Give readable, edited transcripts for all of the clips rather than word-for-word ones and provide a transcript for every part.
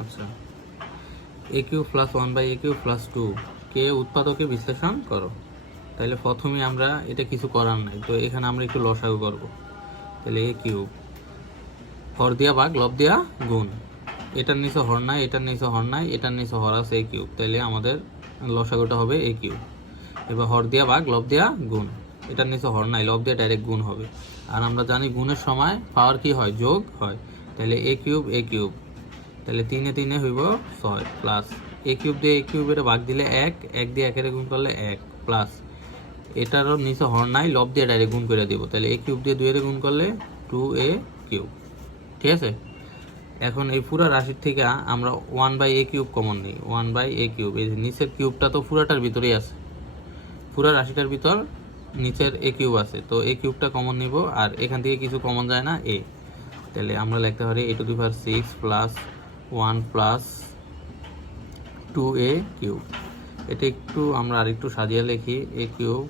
আচ্ছা, a cube plus one by a cube plus two কে উৎপাদকে বিশ্লেষণ করো। তাহলে প্রথমে আমরা এটা কিছু করার নাই, তো এখানে আমরা একটু লসাগু করব। তাহলে এ কিউব হর দিয়া ভাগ লব দিয়া গুণ, এটার নিচে হর নাই, এটার নিচে হর নাই, এটার নিচে হর আছে এ কিউব, তাহলে আমাদের লসাগুটা হবে এ কিউব। এবার হর দিয়া ভাগ লব দিয়া গুণ, এটার নিচে হর নাই, লব দিয়া ডাইরেক্ট গুণ হবে। আর আমরা জানি গুণের সময় পাওয়ার কি হয়, যোগ হয়। তাহলে এ কিউব এ কিউব, তাহলে তিনে তিনে হইব 6 প্লাস এ কিউব দিয়ে এ কিউবের ভাগ দিলে 1, 1 দিয়ে 1 এর গুণ করলে 1 প্লাস এটারও নিচে হর নাই, লব দিয়ে ডাইরেক্ট গুণ করে দিব। তাহলে এ কিউব দিয়ে 2 এর গুণ করলে 2a কিউব। ঠিক আছে, এখন এই পুরো রাশির থেকে আমরা 1 বাই এ কিউব কমন নিই। 1 বাই এ কিউব, এই নিচের কিউবটা তো পুরাটার ভিতরেই আছে, পুরো রাশিটার ভিতর নিচের এ কিউব আছে, তো এ কিউবটা কমন নিব। আর এখান থেকে কিছু কমন যায় না, এ। তাহলে আমরা লিখতে পারি a to the power 6 plus 1 plus 2a cube. এটা একটু আমরা আরেকটু সাজিয়ে লিখি, a cube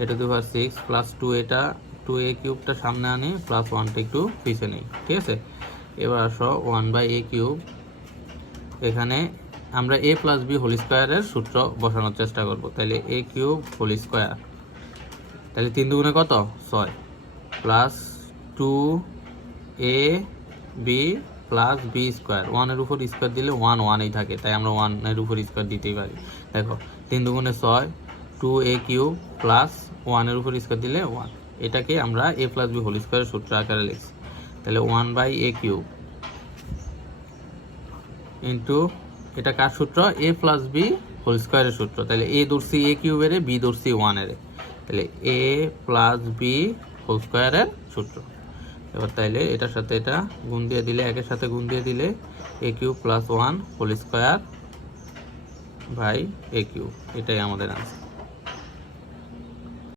a to the power 6 plus 2, এটা 2a কিউবটা সামনে আনি, প্লাস 1টা একটু পিছে নেই। ঠিক আছে, এবার আসো 1 বাই এ কিউব, এখানে আমরা a প্লাস বি হোল স্কোয়ারের সূত্র বসানোর চেষ্টা করব। তাহলে এ কিউব হোল স্কোয়ার, তাহলে 3 দুগুণে কত 6 plus 2a b plus b square, 1-এর উপর স্কোয়ার দিলে 1 1-ই থাকে, তাই আমরা 1-এর উপর স্কোয়ার দিতেই পারি। দেখো 3 দুগুণে 6, 2a কিউব প্লাস 1-এর উপর স্কোয়ার দিলে 1, এটাকে আমরা a প্লাস বি হোল স্কোয়ারের সূত্র আকারে লিখছি। তাহলে 1 বাই এ কিউব ইন্টু, এটা কার সূত্র, এ প্লাস বি হোল স্কোয়ারের সূত্র। তাহলে এ ধরছি এ কিউবের, বি ধরছি 1-এর, তাহলে এ প্লাস বি হোল স্কোয়ারের সূত্র। এবার তাইলে এটার সাথে এটা গুণ দিয়ে দিলে, একের সাথে গুণ দিয়ে দিলে a cube plus 1 whole square by a cube, এটাই আমাদের আনসার।